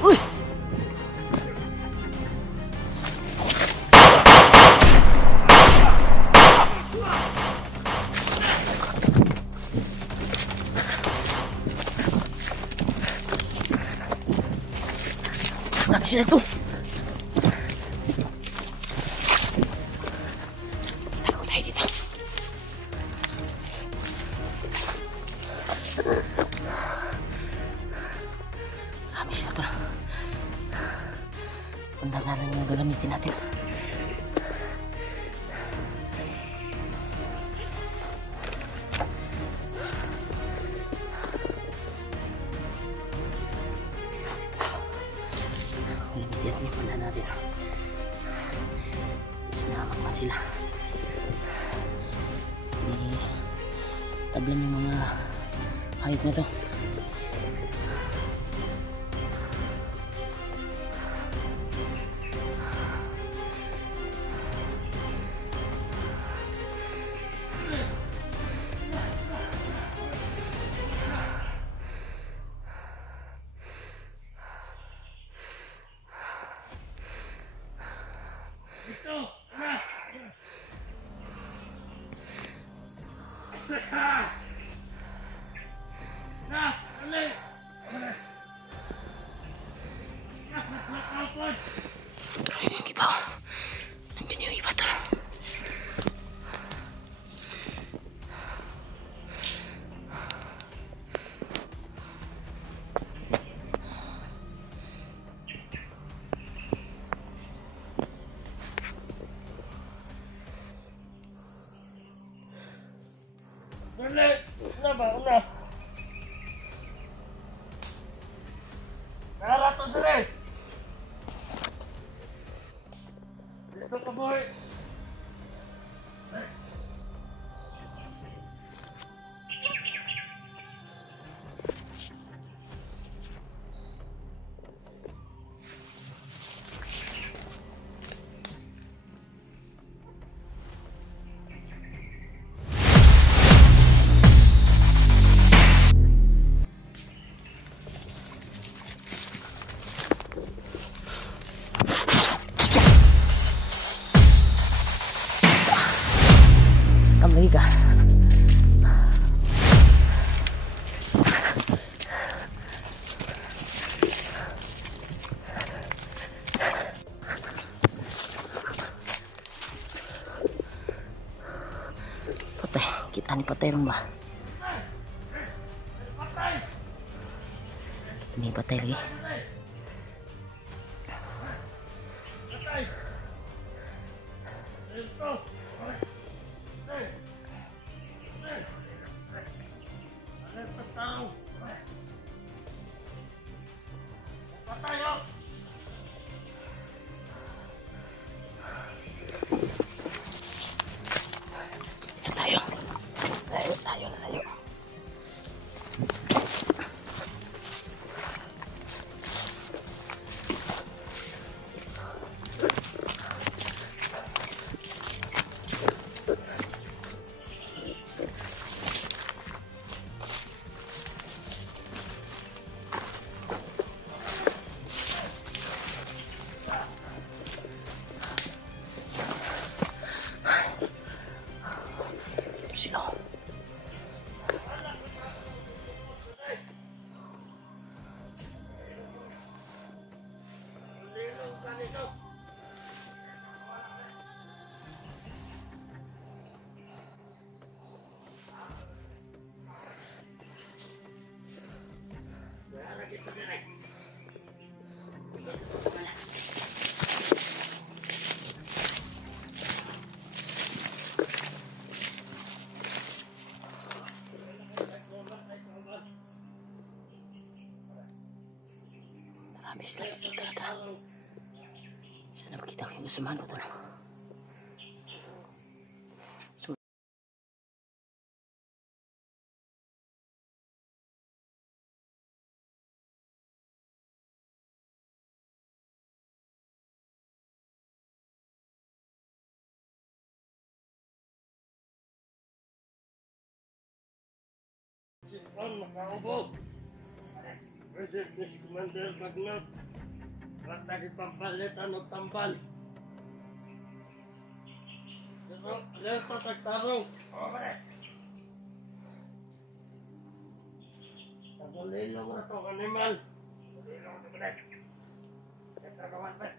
Uy! Marami sila ito. Tago tayo dito. Marami sila ito. Punta na lang yung gagamitin natin. Gamitin na natin. Tapos nakakakmat sila. Tablan yung mga hayop na to. Yung iba, nandun yung iba to. Una ba? Una. Narato dire. Dito ka boy. Lagi ka. Patay, kita ni patay ron ba? Ini patay lagi. Sila. Marami sila dito talaga. Sana makita ko yung kasamahan ko ito. Sipon, makaubo. Service Commander Magnot. Rata di pampalitan o tambal. Alerta tagtarong. Okay. Tagulilong na itong animal. Tagulilong na ito. Tagtarungan pa.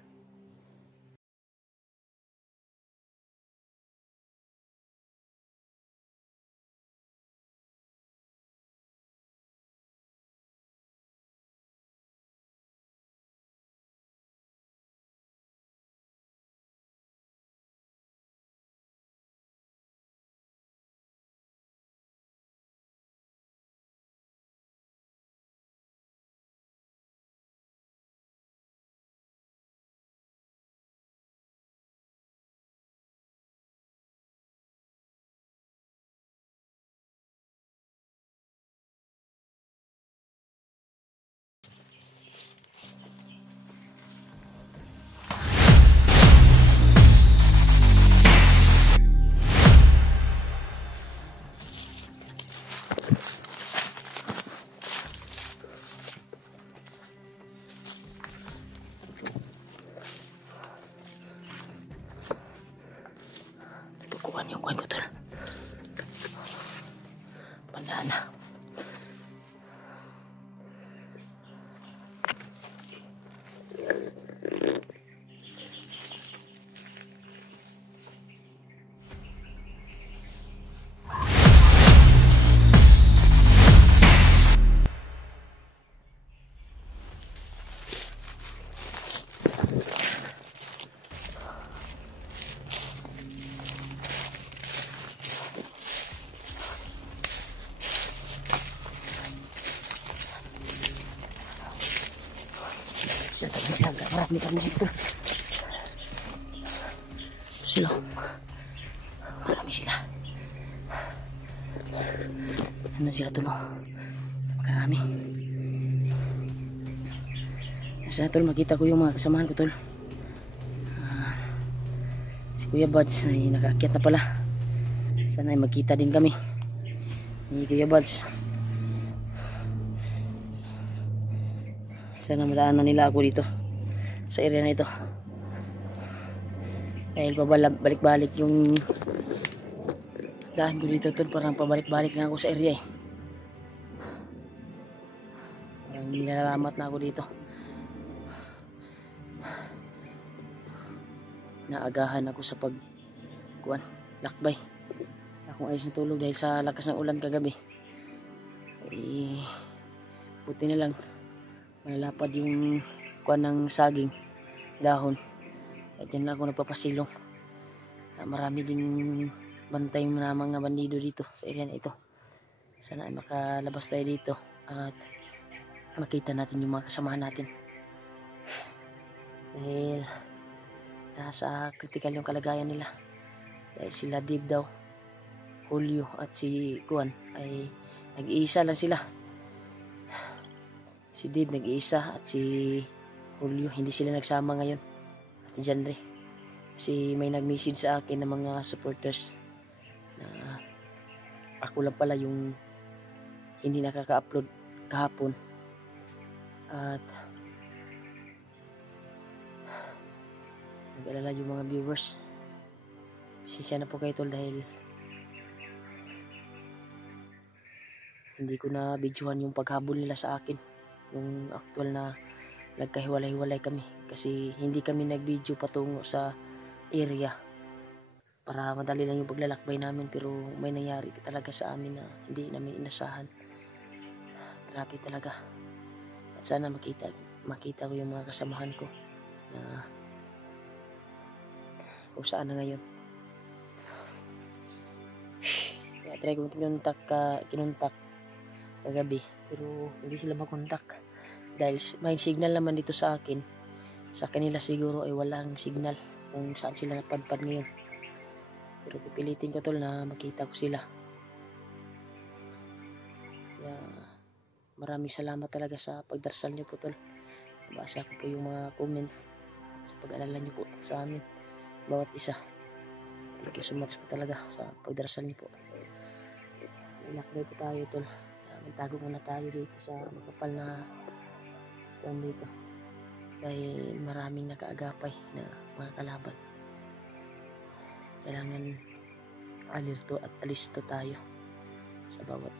Tukuan yung kuhan ko tol. Pandaan na. Bisa teman sila, marami kami dito. Sila. Marami sila. Ano sila tulo? Marami. Sana tol, makita ko yung mga kasamahan ko tol. Si Kuya Buds ay nakaakyat na pala. Sana ay magkita din kami ni Kuya Buds. Sana madaanan nila ako dito sa area na ito dahil pabalik-balik yung daan ko dito tol. Parang pabalik-balik na ako sa area eh. Parang nilalamat na ako dito. Naagahan ako sa lakbay. Akong ayos na tulog dahil sa lakas ng ulan kagabi. Buti na lang malalapad yung kuwan ng saging dahon at dyan lang ako nagpapasilong. Marami ding bantay na mga bandido dito sa area na ito. Sana ay makalabas tayo dito at makita natin yung mga kasamahan natin dahil nasa critical yung kalagayan nila dahil sila Dave daw, Julio at si Kuan ay nag-iisa lang sila. Si Dave nag-iisa at si Julio hindi sila nagsama ngayon at si Janre kasi may nag-message sa akin ng mga supporters na ako lang pala yung hindi nakaka-upload kahapon at nag-alala yung mga viewers. Pasensya na po kayo tol dahil hindi ko na videohan yung paghabol nila sa akin yung actual na nagkahiwalay-hiwalay kami kasi hindi kami nag-video patungo sa area para madali lang yung paglalakbay namin, pero may nangyari talaga sa amin na hindi namin inasahan. Grabe talaga. At sana makita ko yung mga kasamahan ko na kung saan na ngayon. Kaya try ko kinuntak kagabi pero hindi sila makontak dahil may signal naman dito sa akin. Sa kanila siguro ay walang signal kung saan sila napadpad ngayon, pero pipilitin ko tol na makita ko sila. Kaya maraming salamat talaga sa pagdarasal niyo po tol. Nabasa ko po yung mga comment sa pag-alala niyo po sa amin bawat isa. Thank you so much po talaga sa pagdarasal niyo po. Ilakbay po tayo tol. Magtago muna tayo dito sa makapal na Doon dito. Dahil maraming nakaagapay na mga kalaban. Kailangan alirto at alisto tayo sa bawat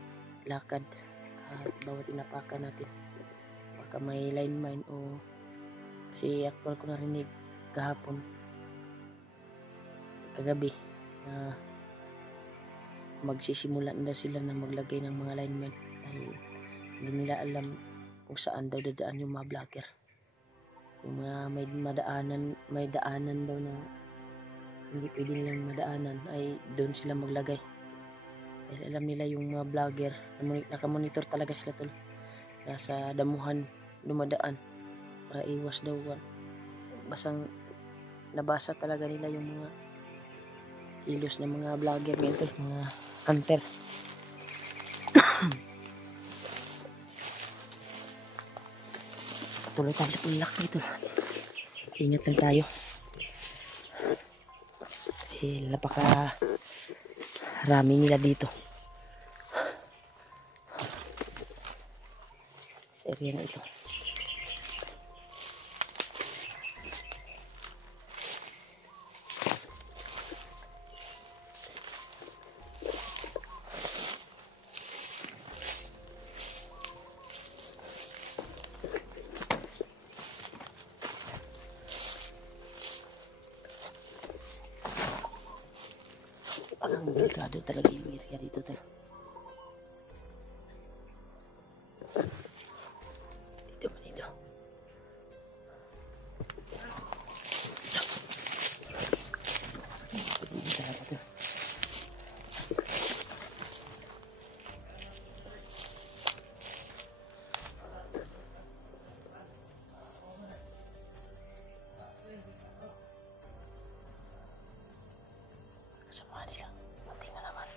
lakad at bawat inapakan natin. Baka may line mine o kasi actual ko narinig kahapon kagabi na magsisimula na daw sila na maglagay ng mga linemen dahil hindi nila alam kung saan daw dadaan yung mga vlogger. Yung mga may daanan daw na hindi pwede nilang madaanan ay doon sila maglagay dahil alam nila yung mga vlogger nakamonitor talaga sila tol, nasa damuhan dumadaan para iwas daw basang nabasa talaga nila yung mga kilos ng mga vlogger ngayon tol, mga hunter. Tuloy tayo sa pulak dito, ingat lang tayo dahil napaka rami nila dito sa area na ito. Parang delikado talaga yung area dito tayo. Dito ba dito? Dito talaga to. Kasamahan sila. Pati na naman.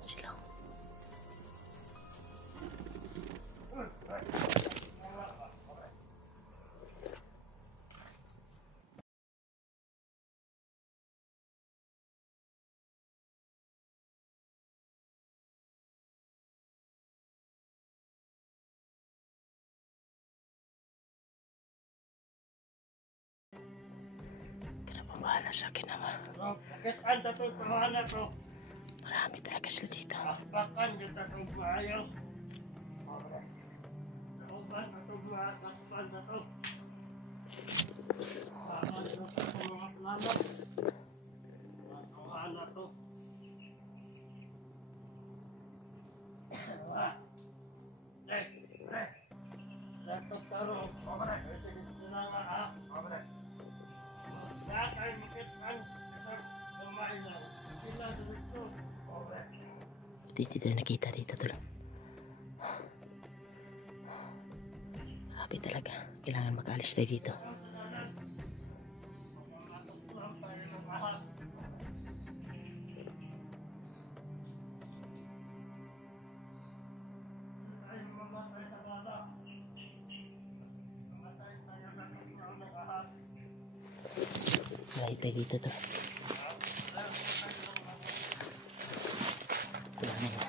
Sila. Bahala sa akin naman. Pakitaan na itong pahala to. Marami talaga sila dito. Akbakan yung tatong maayaw. Nauban na itong mga takpan na to. Akbakan yung tatong mga plano. Pahala to. Dapat tarong. Sinanga ha. Lahat ay makitaan sa pamailan. Sila dito. Hindi tayo nakita dito tol. Grabe talaga. Kailangan makaalis tayo dito. Lahat tayo dito tol. Kailangan na.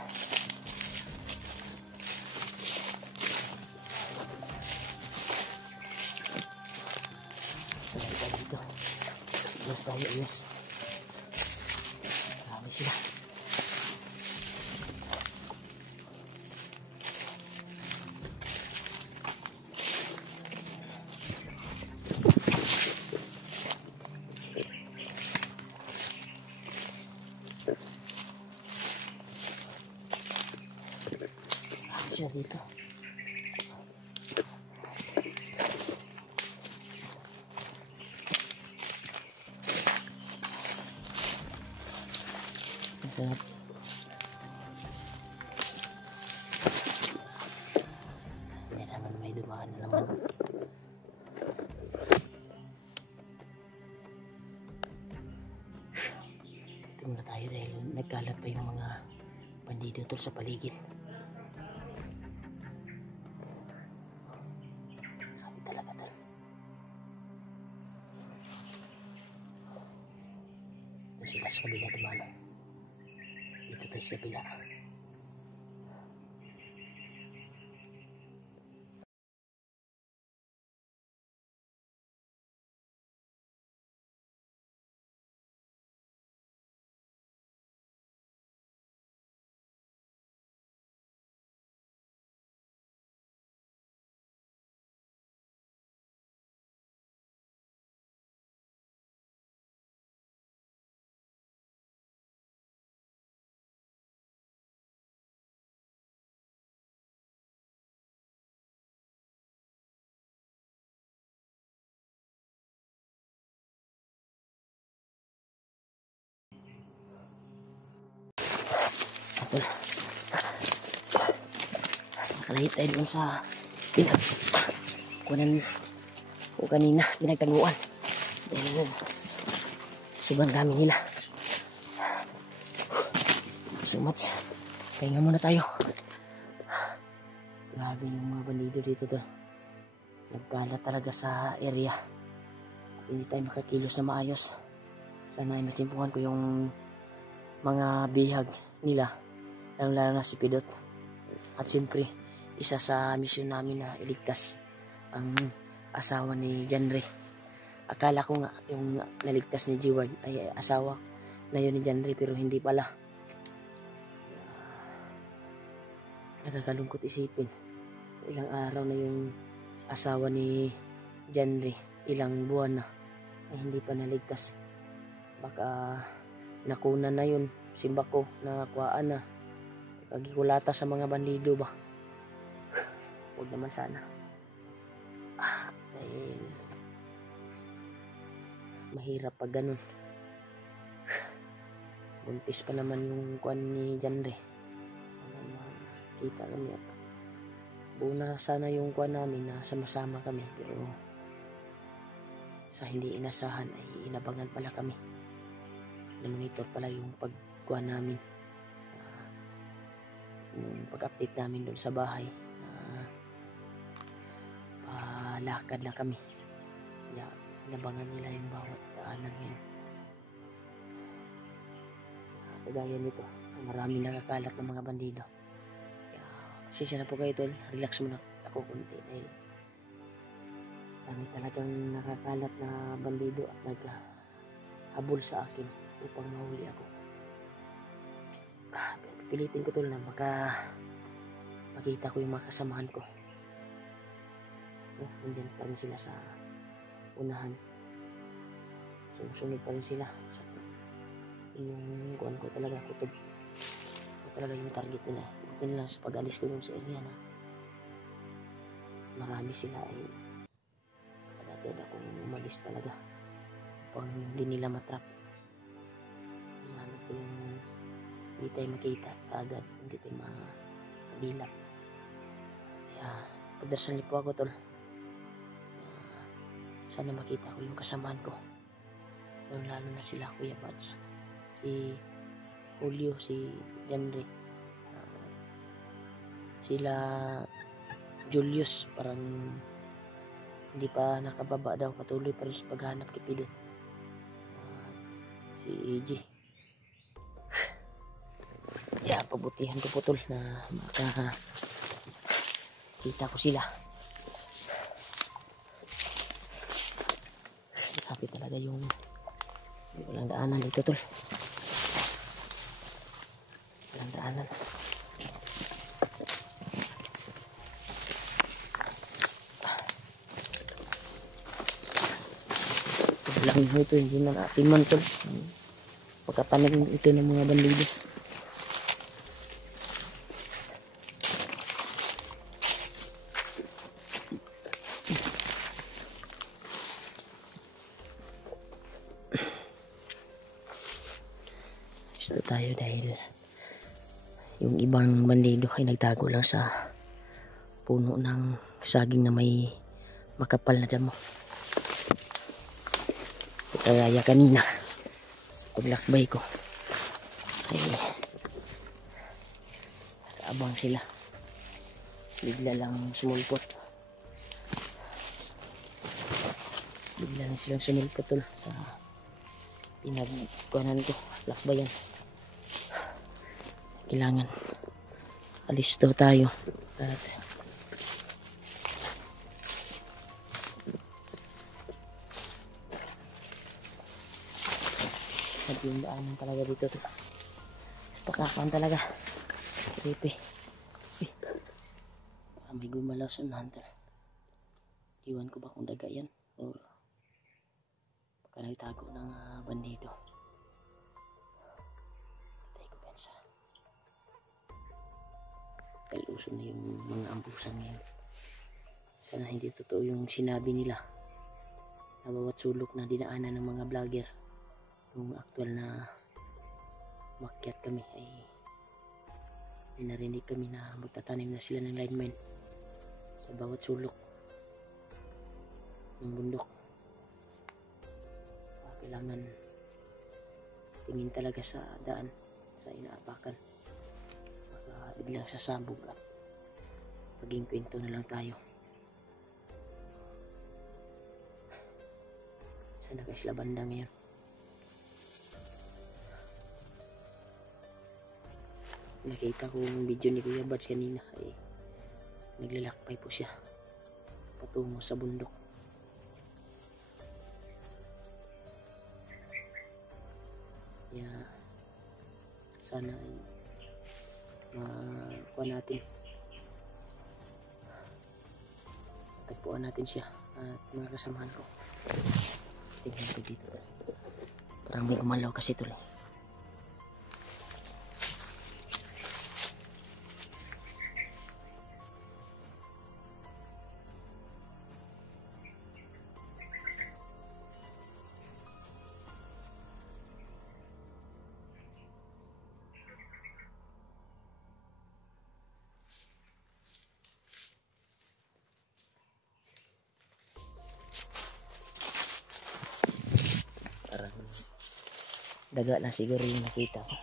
Lahat tayo dito. Yes tayo, yes. Marami sila. Sila dito. Masarap. Hindi naman may dumaan na naman. Tingnan tayo. dahil nagkalat pa yung mga bandido tol sa paligid. Sabi talaga tol. Doon sila sa kabila dumalo. Dito tayo sa kabila. Tol, nakalahit tayo dun sa kunan ko kanina, pinagtaguan dahil sobrang dami nila. So much, pahinga muna tayo. Grabe yung mga bandido dito tol, nagkalat talaga sa area at hindi tayo makakilos na maayos. Sana ay masimpuhan ko yung mga bihag nila, lalo na si Pidot. At siyempre, isa sa misyon namin na iligtas ang asawa ni Janre. Akala ko nga yung naligtas ni G-Ward ay asawa na yun ni Janre, pero hindi pala. Nakakalungkot isipin, ilang araw na yung asawa ni Janre, ilang buwan na ay hindi pa naligtas. Baka nakunan na yun, simba ko na kuhaan na, kagikulata sa mga bandido ba. Huwag naman sana, dahil mahirap pag ganun. Buntis pa naman yung kuhan ni Janre. Sana makita kami at buo na sana yung kuhan namin na sama-sama kami, pero sa hindi inasahan ay inabangan pala kami. Na-monitor pala yung pagkuha namin, yung pag-update namin doon sa bahay. Palakad na kami, inabangan nila yung bawat daanan ngayon. Kagaya nito, maraming nakakalat ng mga bandido. Pasensya na po kayo tol, relax muna ako kunti dahil dami talagang nakakalat na bandido at naghabol sa akin upang mahuli ako. Pilitin ko tol na makita ko yung mga kasamahan ko. Nandiyan pa rin sila sa unahan. Sumusunod pa rin sila. Yung kuhan ko talaga, kutob. Ito talaga yung target nila. Ito lang sa pag-alis ko yung sa area na marami sila ay agad akong umalis talaga upang hindi nila matrap. Hanap ko yung hindi tayo makita agad, hindi tayo makadilap. Kaya pagdarasal niyo po ako tol. Sana makita ko yung kasamaan ko, lalo na sila Kuya Buds, si Julio, si Janre, sila Julius, parang hindi pa nakababa daw, patuloy pa rin sa paghanap kay Pidot. Si EG, pabutihan ko po tol na makakita ko sila. Sabi talaga yung walang daanan dito tol, walang daanan. Lang ito, hindi na natin man tol pagkatanim ito ng mga bandido. Gusto tayo dahil yung ibang bandido ay nagtago lang sa puno ng saging na may makapal na damo. Kaya kanina sa paglakbay ko ay abang sila, bigla lang sumulpot, bigla lang silang sumulpot tol sa pinagkuhanan ko, lakbayan. Kailangan alis daw tayo at yung daanan talaga dito to, pakakan talaga creepy. Parang may gumalaw sa hunter, iwan ko ba kung daga yan o baka nagtago ng bandido. Patay ko pensa dahil uso na yung mga ambusan ngayon. Sana hindi totoo yung sinabi nila na bawat sulok na dinaanan ng mga vlogger nung actual na makyat kami ay narinig kami na magtatanim na sila ng lineman sa bawat sulok ng bundok. Kailangan tingin talaga sa daan, sa inaapakan, baka biglang sasabog at maging kwento na lang tayo. Sana ka sila banda ngayon. Nakita ko yung video ni Kuya Bads kanina ay naglalakbay po siya patungo sa bundok. Kaya sana ay makuha natin, matagpuan natin siya at mga kasamahan ko. Tingnan ko dito, parang may umalaw kasi tuloy. Daga lang siguro yung nakita ko.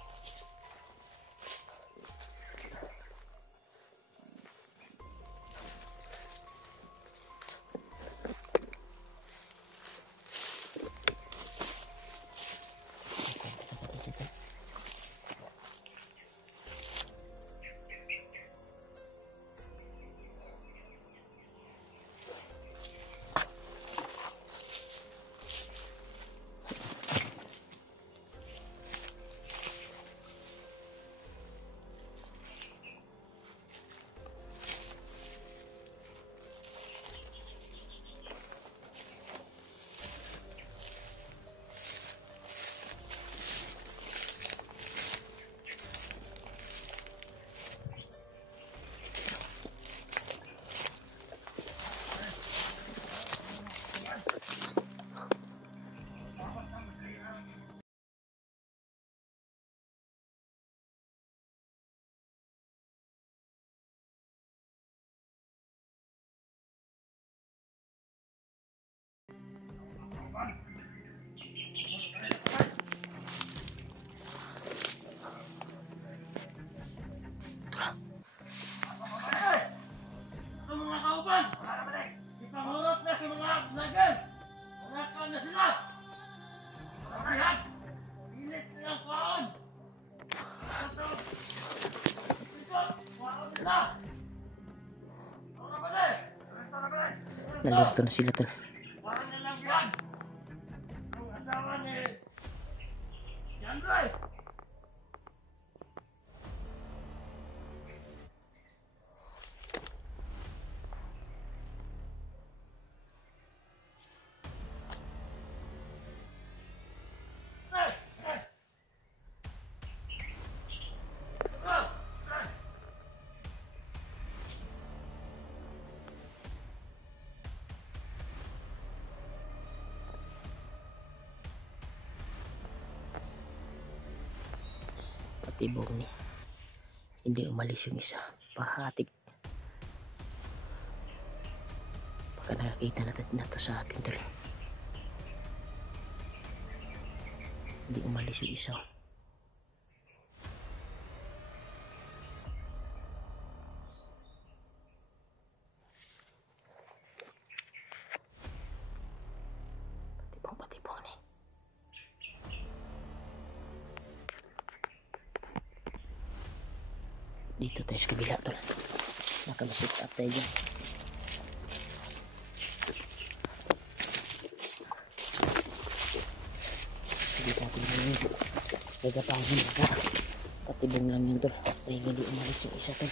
Nalito na sila tol. Tibong ni hindi umalis yung isa, pahatik. Baka nakakita natin na to sa atin tuloy. Hindi umalis yung isa. Dito tayo sa kabila tol. Nakabasit up tayo dyan. Dito natin yung gagapahin baka patibong lang yun tol. Ay hindi umalis yung isa tol.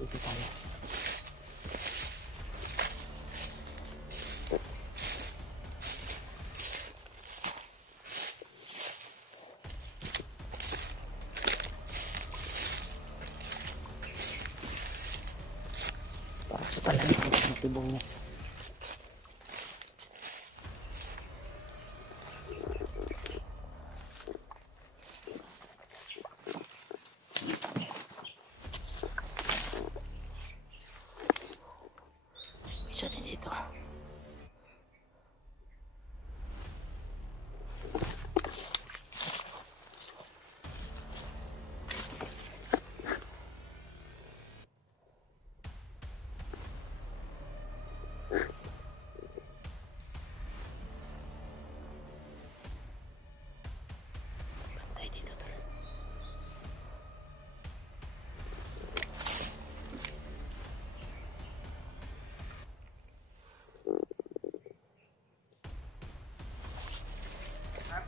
Dito tayo. Para sa palang matibong niya. Isa din dito. Bantay dito tol.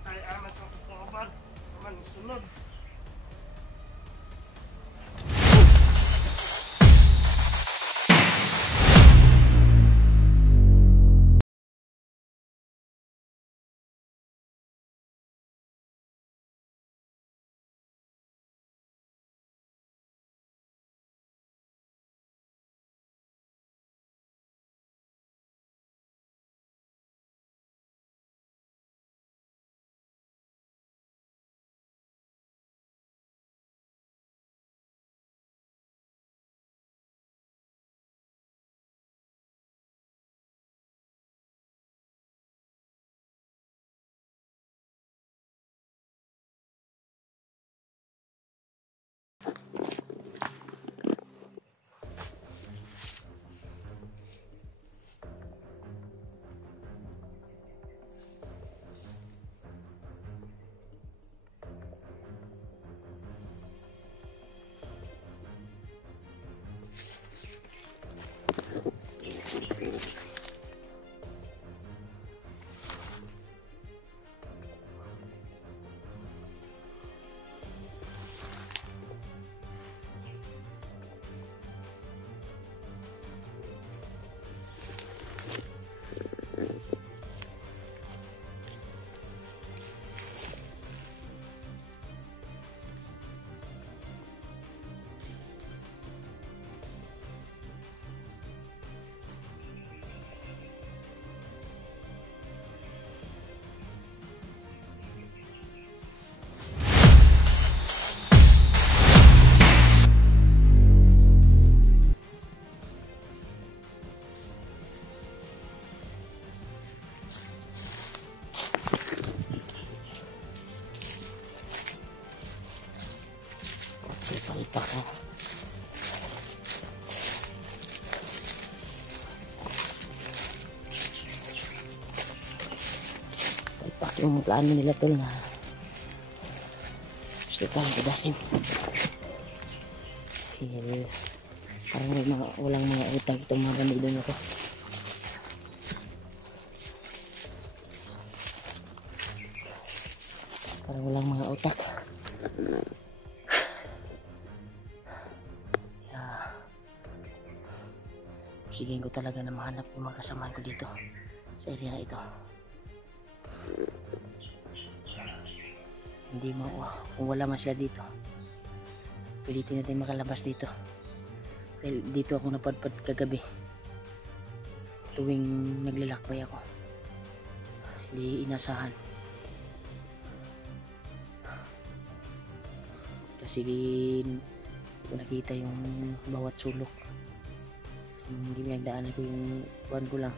Ay, amat ang kukuban. Aman, sunod. Palpak na. Palpak yung plano nila tol na gusto pang kudasin. Parang may mga, walang mga utang itong mga banido na to. Parang walang mga utak. Sigin ko talaga na mahanap yung mga kasamaan ko dito sa area na ito. Hindi mo, kung wala man sila dito, pilitin natin makalabas dito. Dahil dito ako napadpad kagabi tuwing naglalakbay ako. Hindi inasahan. Kasi ko nakita yung bawat sulok. Hindi pinagdaanan ko yung buwan ko lang.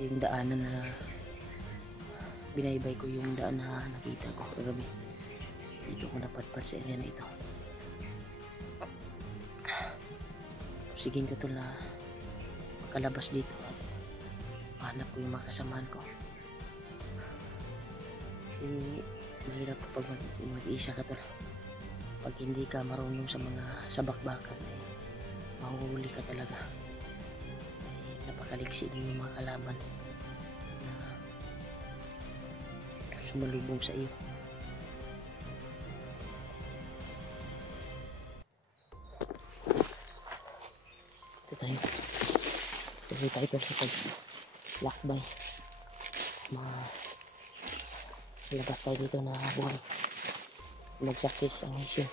Yung daanan na binaybay ko yung daan na nakita ko kagabi. Dito ko napadpad sa area na ito. Sigin ko to na makalabas dito at mahanap ko yung mga kasamaan ko. Kasi mahirap kapag mag-isa ka to. pag hindi ka marunong sa mga sabak-bakan ay mahuhuli ka talaga. Ay napakaliksi din yung mga kalaban na sumalubong sa iyo. Ito tayo. Tuloy tayo ito sa paglakbay. Labas tayo dito na buhay. Nag-success ang mission.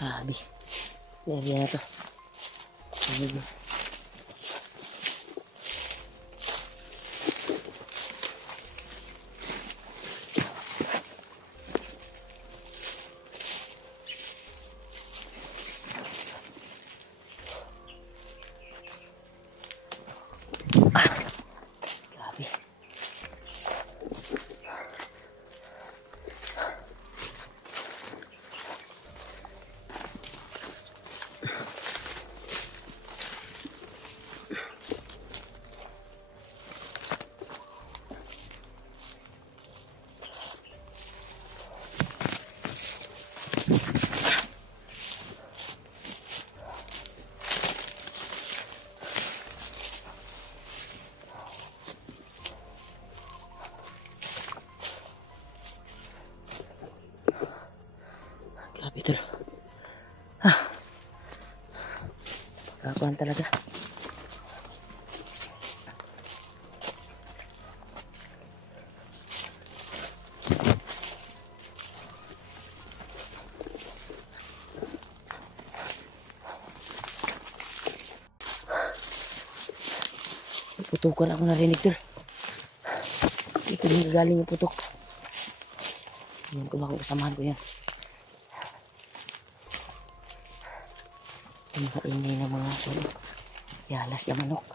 Grabe. Area na to. Grabe. Grabe ito. Kakuhan talaga. Putukan ako narinig tol. Ito yung galing yung putok. Yan ko bang kasamahan ko yan. Yung makaingay ng mga sulo. Yalas yung manok.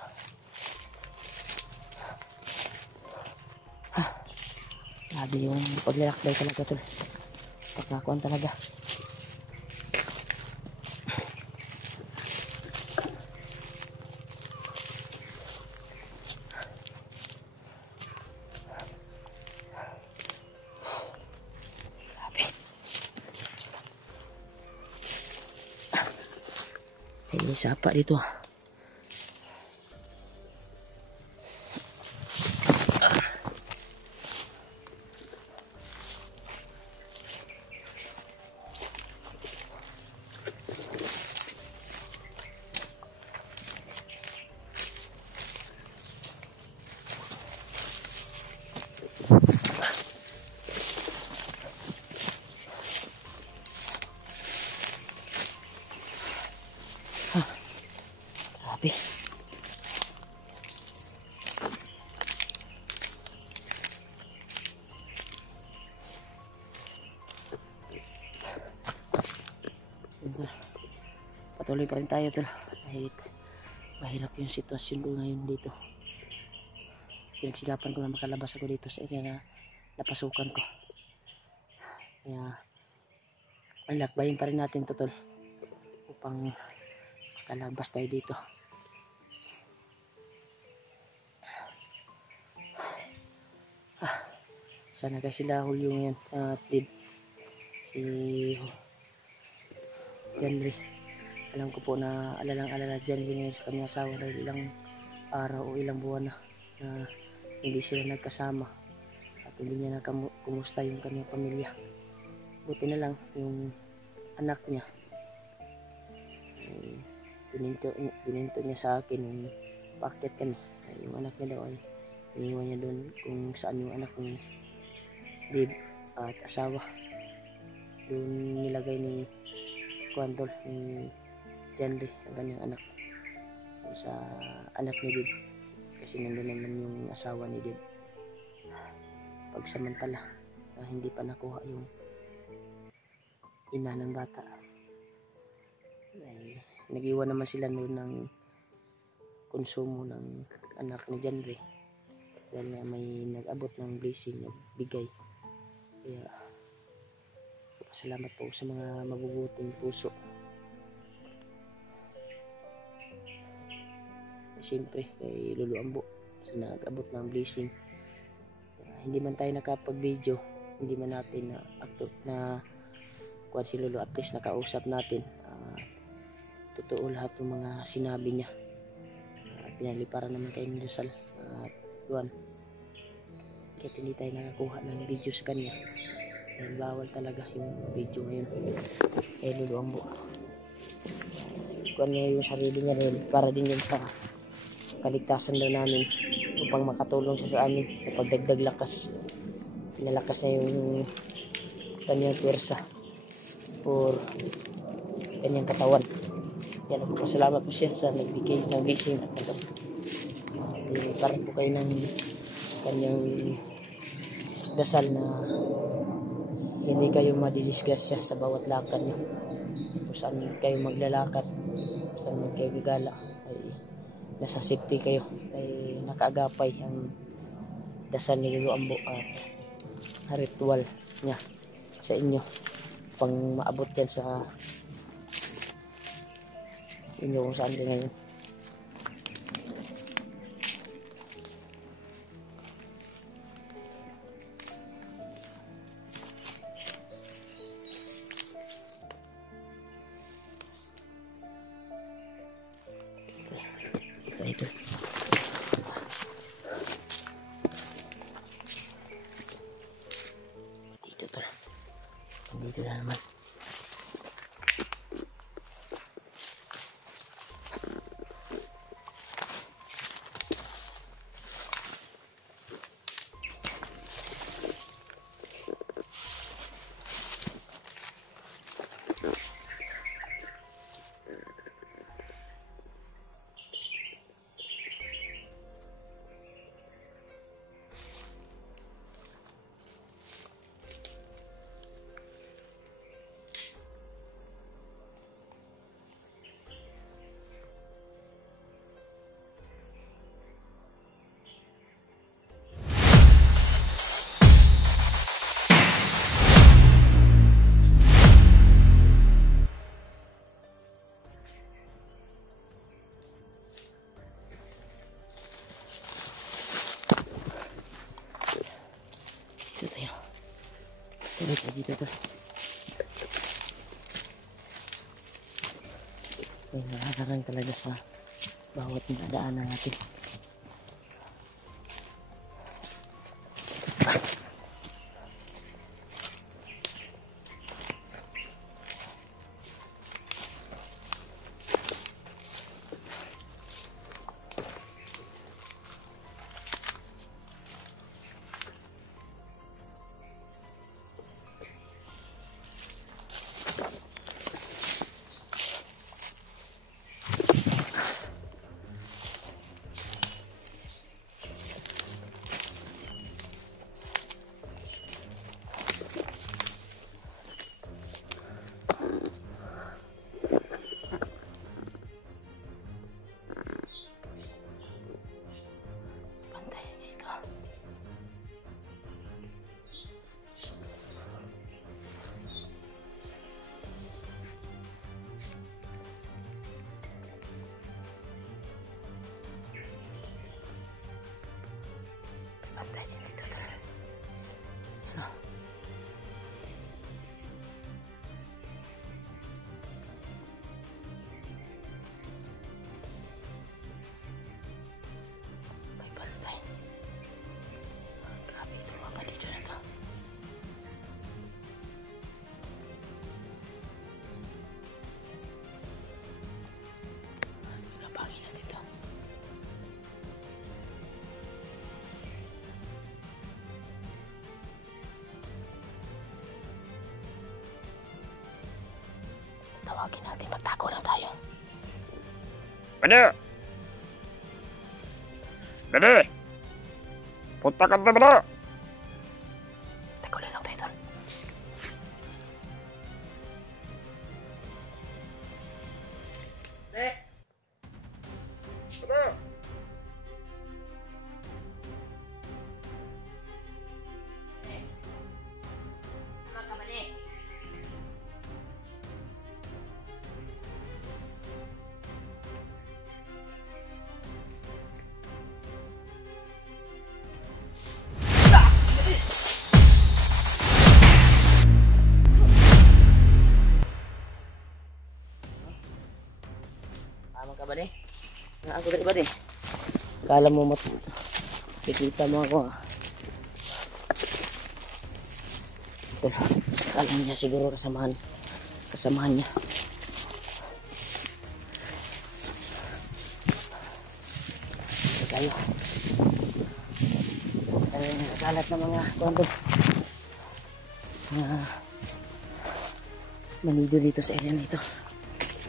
Grabe yung paglalakbay talaga tol. Pagkakuan talaga. May sapa dito. Grabe. Patuloy pa rin tayo tol. Kahit mahirap yung sitwasyon ko ngayon dito. Pinagsigapan ko na makalabas ako dito sa area na napasukan ko. Kaya alakbayin pa rin natin to tol. Upang makalabas tayo dito. Sana kasi sila Julio ngayon at Dib. Si Janry. Alam ko po na alalang-alala Janry ngayon sa kanyang asawa dahil ilang araw o ilang buwan na hindi sila nagkasama at hindi niya kumusta yung kanyang pamilya. Buti na lang yung anak niya. Bininto niya sa akin yung packet kami. Yung anak niya daw ay iniwan niya doon kung saan yung anak ni Dib at asawa. Doon nilagay ni Kuandol, ni Janry, ang kanyang anak. Sa anak ni Dib. Kasi nandun naman yung asawa ni Dib. Pagsamantala, hindi pa nakuha yung ina ng bata. Ay, nag-iwan naman sila noon ng konsumo ng anak ni Janry. Dahil nga may nag-abot ng blessing, nagbigay. Kaya salamat po sa mga mabubuting puso. Siyempre kay Lolo Ambo sa nag-abot ng blessing. Hindi man tayo nakapag-video hindi man natin na kuwan si Lolo, at least nakausap natin. Totoo lahat ng mga sinabi niya. Pinaliparan naman kayo ng dasal. At kuwan, kahit hindi tayo nakakuha ng video sa kanya, dahil bawal talaga yung video ngayon kay Lolo Ambo. Kuwan niya yung sarili niya rin, para din yun sa kaligtasan daw namin, upang makatulong siya sa amin sa pagdagdag lakas. Pinalakas na yung kanyang pwersa for kanyang katawan. Kaya nagpapasalamat po siya sa nagbigay ng blessing at parang po kayo ng kanyang dasal na hindi kayo madidisgrasya sa bawat lakad niyo. Kung saan kayo maglalakad, kung saan kayo gagala, ay nasa safety kayo, ay nakaagapay ang dasal ni Lolo Ambo at ritual niya sa inyo pang maabot yan sa inyo kung saan kayo ngayon. Ito. Dito to. Dito na naman. Dito tayo. Tuloy tayo dito to. May nakakarang talaga sa bawat nadaanan natin. Tawagin natin, magtago lang tayo. Bede! Bede! Punta ka na, Bede! Tago lang tayo doon. Bede! Diba di? Kala mo kikita mo ako. Kala niya siguro kasamahan niya. Tayo. Nakalat na mga kwento. Manido dito sa area na ito.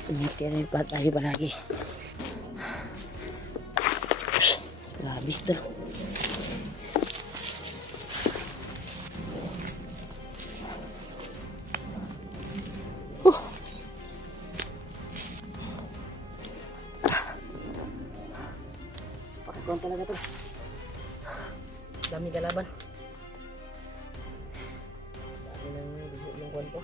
Ingat pa tayo palagi. Grabe ito. Pakikuan talaga ito. Dami kalaban. Dami nang dugo yung kuwan ko.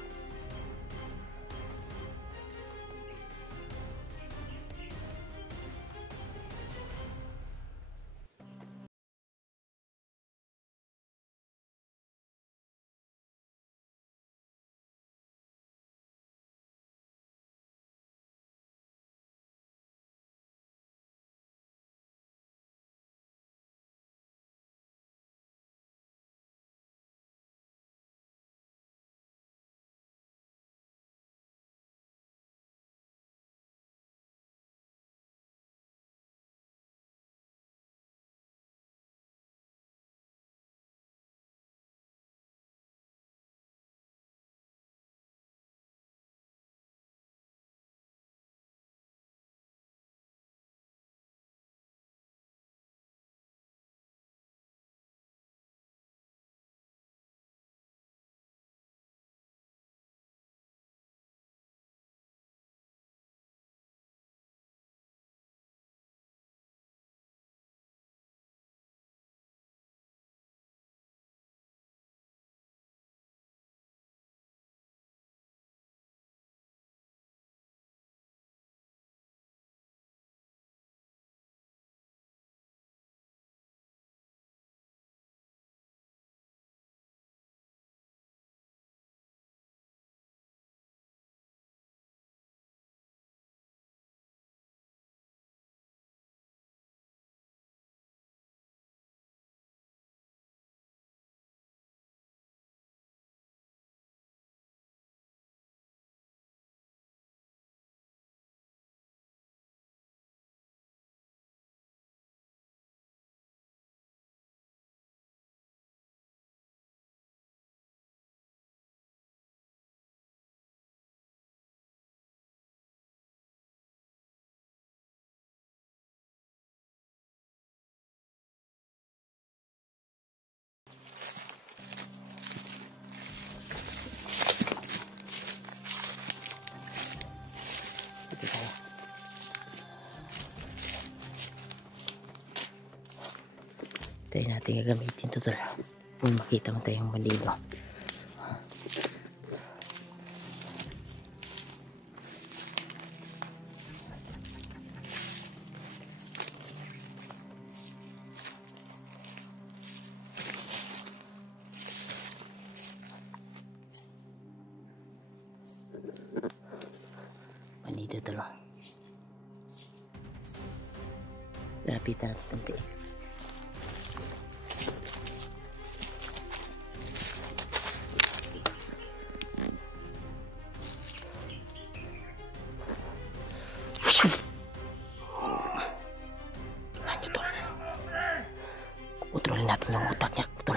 Tayo natin gagamitin ito tol. Kung makita mo tayong bandido. Bandido tol. Lapitan natin konti. Kontrolin natin yung utak niya, tol.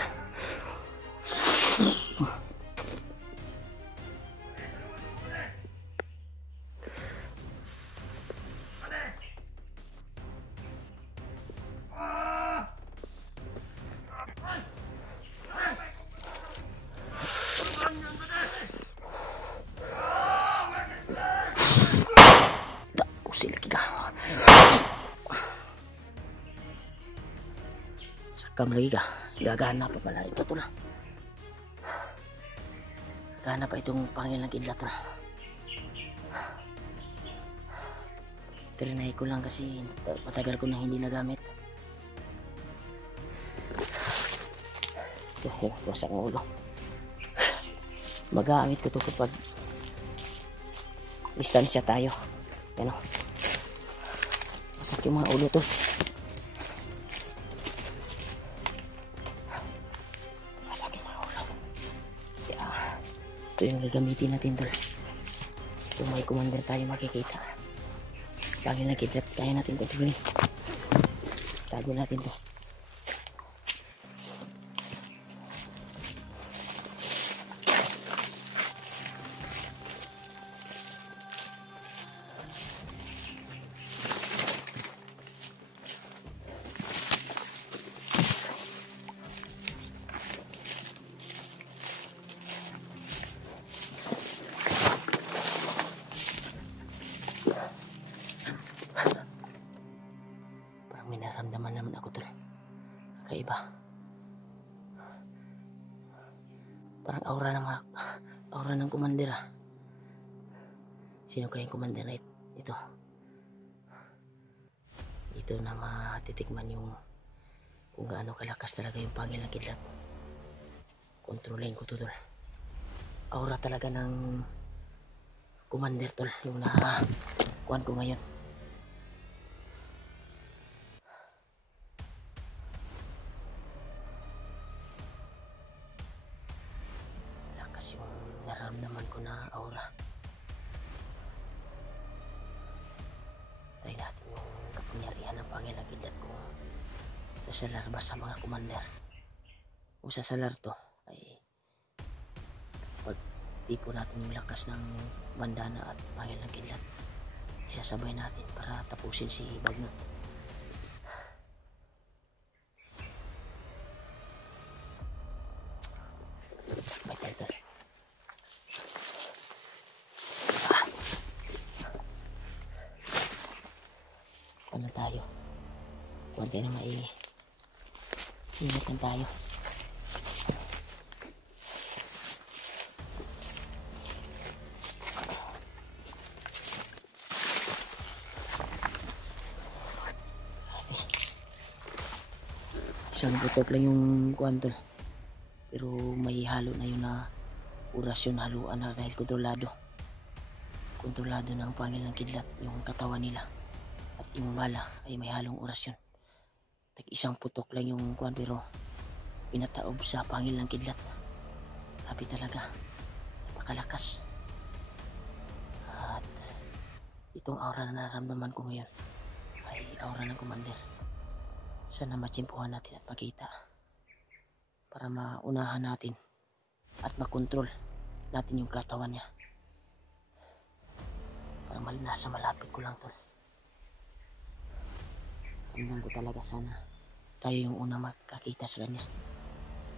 Usil kita. Sakam lagi ka. Gagana pa pala ito tol. Gagana pa itong pangilang kidlat tol. Trinay ko lang kasi matagal ko na hindi nagamit. Ito, wasak ang ulo. Magamit ko ito kapag distansya tayo. Yan o. Sumasakit yung mga ulo tol. Sumasakit yung mga ulo. Kaya ito yung gagamitin natin tol. Kung may commander tayo makikita. Pag nakita kaya natin kontrolin. Tago natin to. Parang may naramdaman naman ako tol. Kakaiba. Parang aura ng commander ah. Sino kaya yung commander na ito? Ito na matitikman yung kung gaano kalakas talaga yung pangil ng kidlat. Kontrolin ko to tol. Aura talaga ng commander tol yung kuhan ko ngayon. Lakas yung nararamdaman ko na aura. Try natin yung kapangyarihan ng pangil ng kidlat kung sasalar ba sa mga commander. Kung sasalar to ay pag tipo natin yung lakas ng bandana at pangil ng kidlat, isasabay natin para tapusin si Bagnot. May title. Ano tayo? Kunti na ingat lang tayo. Isang putok lang yung kuwantol. Pero may halo na yun na orasyon haluan na dahil kontrolado. Kontrolado ng pangil ng kidlat yung katawan nila. At yung bala ay may halong orasyon. Isang putok lang yung kuwan pero pinataob sa pangil ng kidlat. Sabi talaga, napakalakas. At itong aura na nararamdaman ko ngayon ay aura ng commander. Sana matsimpuhan natin at makita para maunahan natin at makontrol natin yung katawan niya. Para nasa malapit ko lang tol. Ramdam ko talaga sana tayo yung unang makakita sa kanya,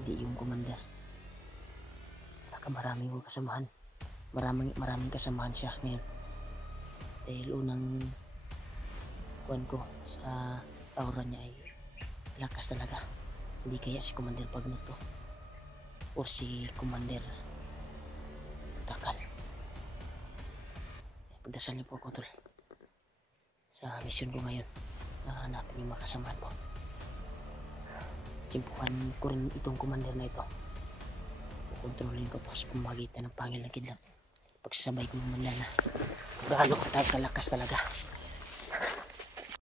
hindi yung commander. Saka maraming kasamahan, maraming kasamahan siya ngayon dahil unang kuwan ko sa aura niya ay lakas talaga. Hindi kaya si Commander Bagnot to or si Commander Takal. Pagdasal niyo po ako tol sa mission ko ngayon na hanapin yung makasamahan ko. Tsimpuhan ko rin itong commander na ito. Kukontrolin ko to sa pamamagitan ng pangil ng kidlat. Pagsasabay ko naman na gaano kalakas talaga.